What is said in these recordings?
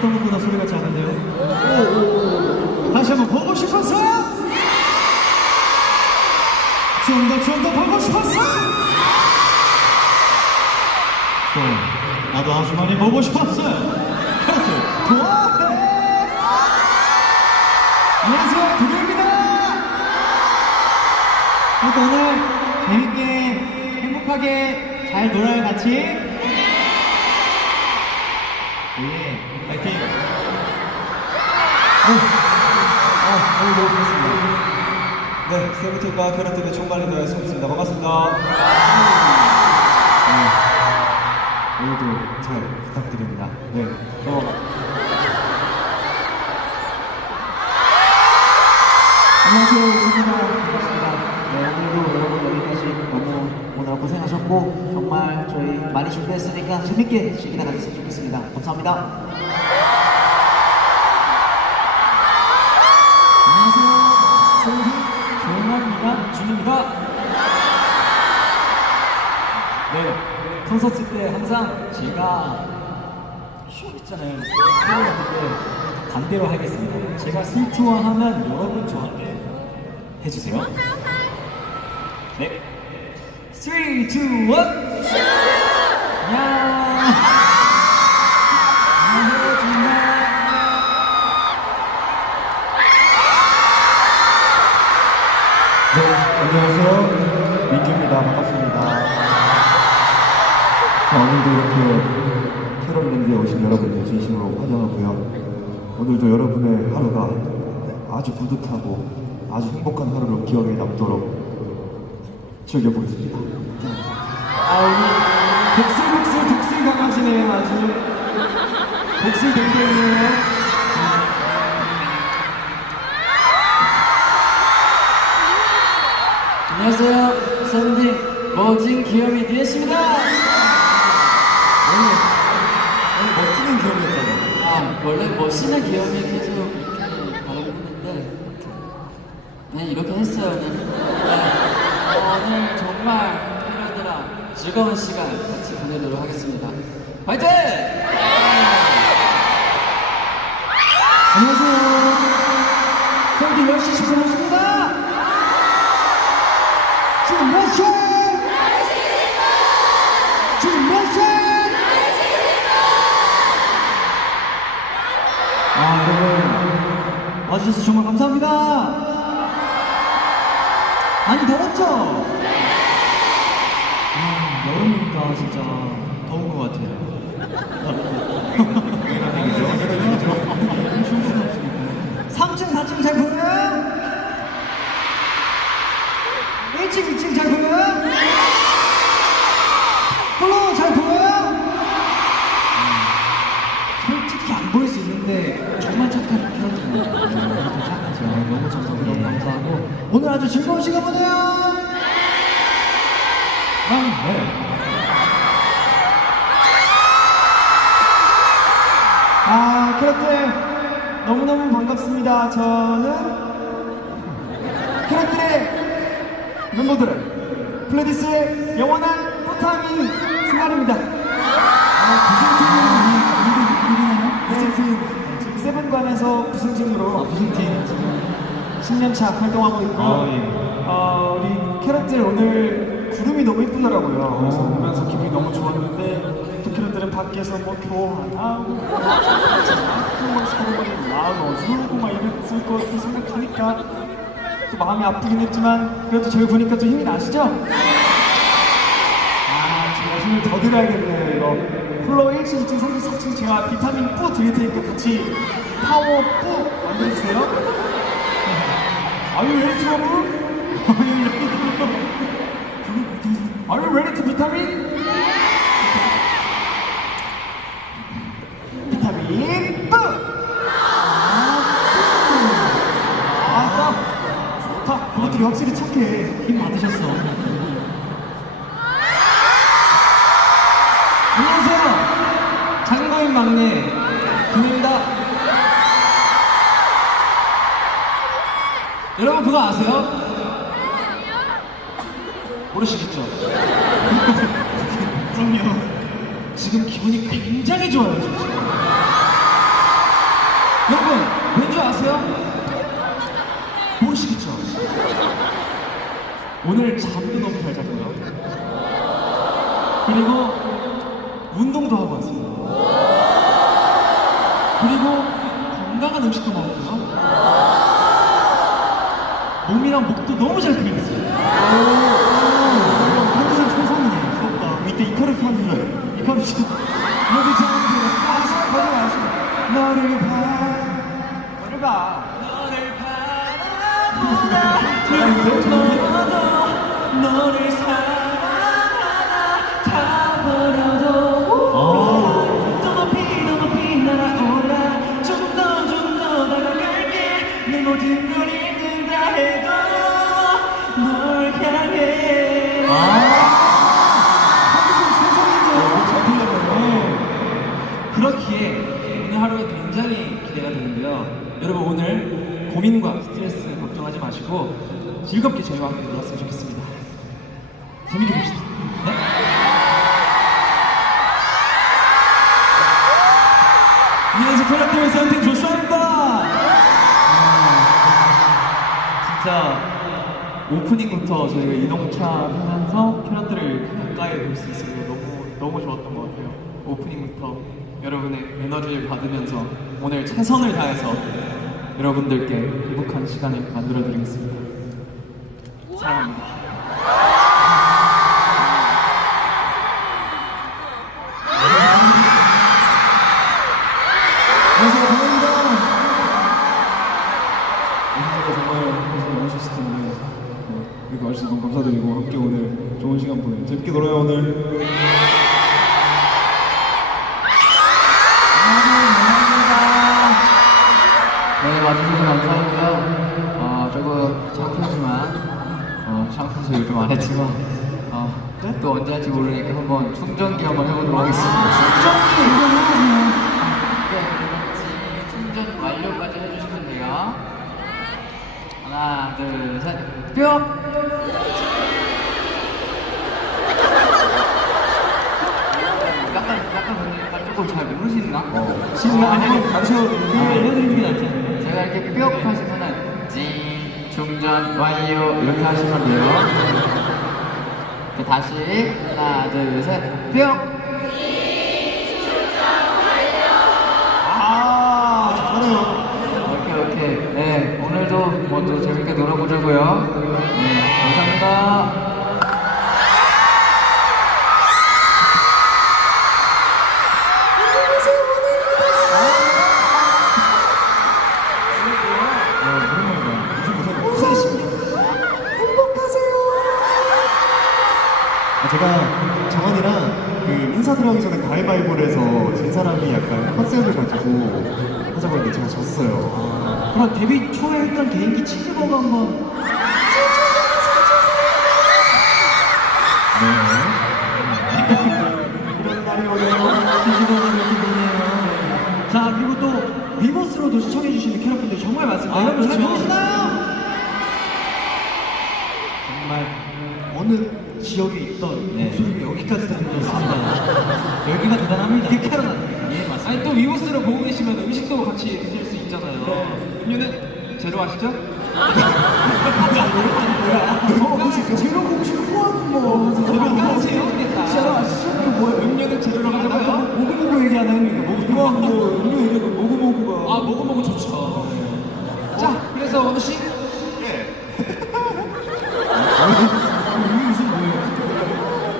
했던 것보다 소리가 작은데요? 오, 다시 한번 보고 싶었어? 좀 더, 좀 더 보고 싶었어? 좋아. 나도 아주 많이 보고 싶었어. 그렇지. 좋아해. 안녕하세요, 두두입니다. 그래도 오늘 재밌게, 행복하게 잘 놀아요, 같이. 예, 파이팅! 어, 오늘 너무 좋았습니다. 네, 세븐틴과 캐럿들의 총괄 리더의 성수입니다. 반갑습니다. 네, 오늘도 잘 부탁드립니다. 네, 어, 안녕하세요, 유진입니다. 반갑습니다. 네, 오늘도 여러분 여기까지 너무 고생하셨고, 정말 저희 많이 준비했으니까 재밌게 즐기다 가셨으면 좋겠습니다. 감사합니다. 때 항상 제가 쇼 있잖아요. 그때 반대로 하겠습니다. 제가 슬투어하면 여러분 저한테 해주세요. 네. 3, 2, 1. 슈! 야! 자, 오늘도 이렇게 캐럿랜드에 오신 여러분들 진심으로 환영하고요. 오늘도 여러분의 하루가 아주 뿌듯하고 아주 행복한 하루로 기억에 남도록 즐겨보겠습니다. 아, 우리 복슬복슬 독슬 강아지네요, 아주. 복슬 댕댕이에요. 안녕하세요. 세븐틴 멋진 귀요미 디에스입니다. 오늘, 오늘 멋지는 기억이었잖아요. 아, 원래 멋있는 귀요미 계속 이렇게 했는데 네, 이렇게 했어요. 네. 네. 어, 오늘 정말 팬들이랑 즐거운 시간 같이 보내도록 하겠습니다. 화이팅! 안녕하세요. 성기 10시 10분 와주셔서 정말 감사합니다. 많이 더웠죠? 아, 여름이니까 진짜 더운 것 같아요. 오늘 아주 즐거운 시간 보내요. 아, 네. 아, 그렇들 너무너무 반갑습니다. 저는 캐럿들의 멤버들 플레디스의 영원한 포타민 승관입니다. 아, 무슨 팀이나요? 지금 세븐관에서 부승팀으로 부승팀 10년차 활동하고 있고 아, 예. 어, 우리 캐럿들 오늘 구름이 너무 이쁘더라고요. 그래서 보면서 기분이 너무 좋았는데 또 캐럿들은 밖에서 뭐 교환하고 뭐 서로 나눠주고 막 이랬을 것도 생각하니까 또 마음이 아프긴 했지만 그래도 저희 보니까 좀 힘이 나시죠? 아 제가 힘을 더 드려야겠네요 이거 플로우 1층, 2층, 3층, 4층 제가 비타민 뿌 드릴 테니까 같이 파워 뿌 만들어주세요 Are you ready to move? Are you ready to move? Are you ready to vitamin? 비타민 뿌! 아, 뿌! 좋다. 그것들이 확실히 착해. 힘 받으셨어. 안녕하세요. 장거인 막내 김입니다. 여러분 그거 아세요? 모르시겠죠? 그럼요. 지금 기분이 굉장히 좋아요. 지금. 여러분 왠지 아세요? 모르시겠죠? 오늘 잠도 너무 잘 잤고요. 그리고 운동도 하고요. 마시고 즐겁게 저희와 함께 놀았으면 좋겠습니다. 재밌게 봅시다. 네? 안녕하세요. 캐럿팀의 센팅 조슈아입니다. 진짜 오프닝부터 저희가 이동차 하면서 캐럿들을 가까이 볼 수 있어서 너무 너무 좋았던 것 같아요. 오프닝부터 여러분의 에너지를 받으면서 오늘 최선을 다해서 여러분들께 행복한 시간을 만들어 드리겠습니다. 사랑합니다. 어, 이렇게 와주셔서 너무 감사드리고 함께 오늘 좋은 시간 보내요 재밌게 놀아요 오늘 네, 와주셔서 감사하고요. 어, 창피하지만, 어, 창피해서 요즘 안 했지만, 어, 또 언제 할지 모르니까 한번 충전기 한번 해보도록 하겠습니다. 네, 그렇지. 충전 완료까지 해주시면 돼요. 하나, 둘, 셋, 뿅! 약간, 약간, 근데 약간 조금 잘 모르시나? 지금 아니면 다시 알려드리는 게 낫지 않나요? 제가 이렇게 뿅 하시면은 찡 충전 완료 이렇게 하시면 돼요. 다시 하나 둘 셋 뿅. 아, 잘하네요. 오케이 오케이. 네 오늘도 뭐또 재밌게 놀아보자고요. 제가 정한이랑 그 인사 들어가기 전에 가위바위보를 해서 진 사람이 약간 컨셉을 가지고 하자고 했는데 제가 졌어요. 그럼 데뷔 초에 했던 개인기 치즈버거 한번. 이런 날이 오네요. 치즈버거 이렇게 되네요. 자, 그리고 또 리버스로도 시청해주시는 캐럿분들이 정말 많습니다. 아, 여러분 잘 그렇죠. 들으시나요? 정말 어느 지역에 있던 네. 목소리가 여기까지 들리셨습니다. 여기가 대단합니다. 예, 맞습니다. 아니 또 위버스를 보고 계시면 음식도 같이 드실 수 있잖아요. 음료는 제로 아시죠? 어, 혹시 제로 혹시 후원 뭐 제로 제로겠다. 제로 아시죠? 그 뭐야? 음료는 제로로 가잖아요. 모구모구 얘기하는 모구모구 뭐 음료 얘기하는 모구모구가. 아 모구모구 좋죠. 자, 그래서 원우 씨.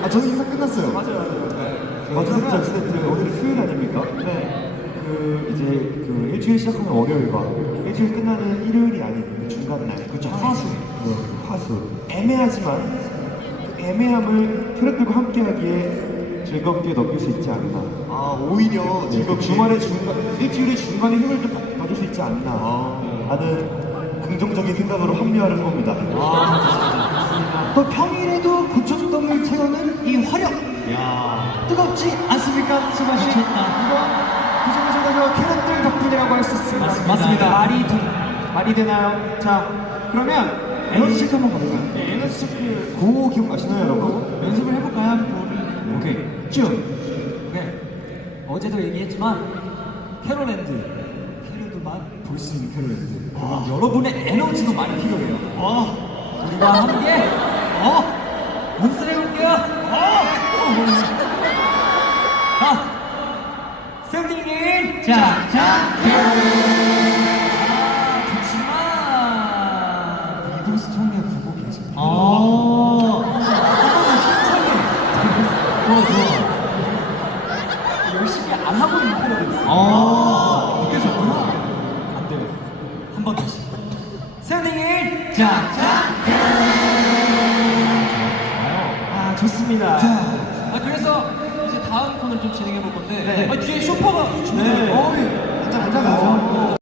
아 저는 인사 끝났어요. 맞아요, 맞아요. 네. 어쨌든 어쨌든 오늘이 수요일 아닙니까? 네. 그 이제 그 일주일 시작하는 월요일과 일주일 끝나는 일요일이 아닌 그 중간 날, 그죠? 화수. 네, 화수. 애매하지만 그 애매함을 캐럿들과 함께하기에 즐겁게 넘길 수 있지 않나. 아 오히려 지금 주말의 중간, 일주일의 중간에 힘을 좀 받- 받을 수 있지 않나 하는 긍정적인 생각으로 합류하는 겁니다. 또 평일에도 이 화력 뜨겁지 않습니까? 수가 씨 이거 구성조가 캐럿들 덕분이라고 할 수 있습니다 맞습니다 말이 되, 말이 되나요? 자 그러면 에너지 체크 한번 가볼까요? 네 에너지 체크 구호 기억나시나요, 여러분? 연습을 해볼까요? 오케이 쭉 네. 어제도 얘기했지만 캐롤랜드 캐롤드만 볼 수 있는 캐롤랜드. 그리고 여러분의 에너지도 많이 필요해요. 아, 우리와 함께 어. 어. 아, 세븐틴님 자, 자, 아, 좋지만 두고 계십니다. 어, 한번더 힘차게 좋아 좋아. 열심히 안 하고 있는 필요가 있어. 어, 느껴졌구나. 안 돼요. 한 번 다시. 세븐틴님 자, 자. 좀 진행해 볼 건데 네. 아, 뒤에 쇼퍼가 준비되어 네. 있어요. 한잔 한잔 하죠.